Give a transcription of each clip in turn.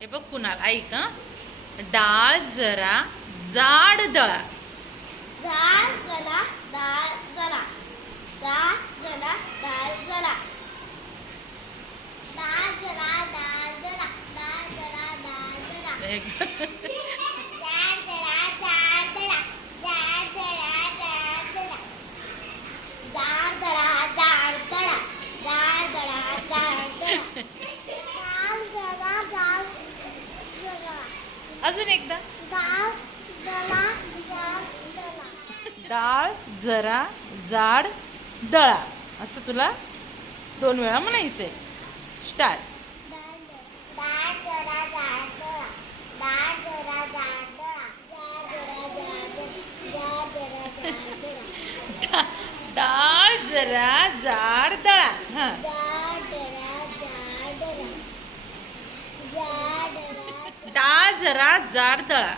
हे बघ कुणाल ऐक डाळ जरा जाड दळा. जाड जरा डाळ जरा. डाळ जरा डाळ जरा. डाळ जरा डाळ जरा डाळ जरा डाळ जरा. अजून एकदा. डाळ जरा जाड दळा. असं तुला दोन वेळा म्हणायचंय. स्टार्ट डाळ जरा जाड दळा. हां. जरा जाड दळा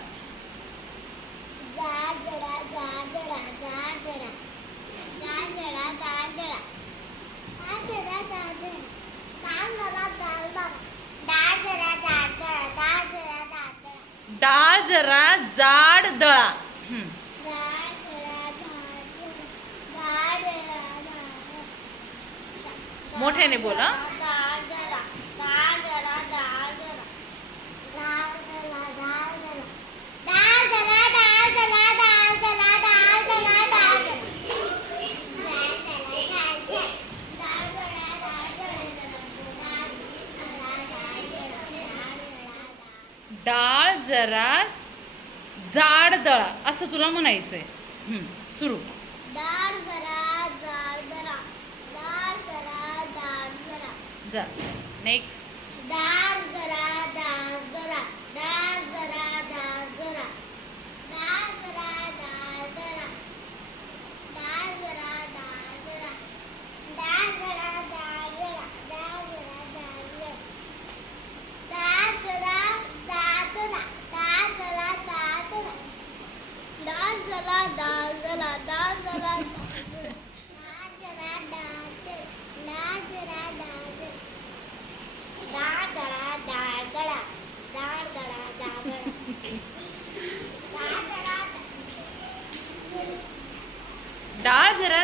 डाळ जरा जाड दळा मोठ्याने बोला डाळ जरा जाड दळा असं तुला म्हणायचंय. सुरू. डाळ जरा जाड दळा. डाळ जरा जाड जरा जा. नेक्स्ट डाळ जरा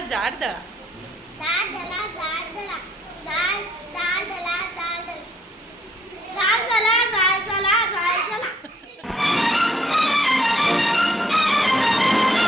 Jarda.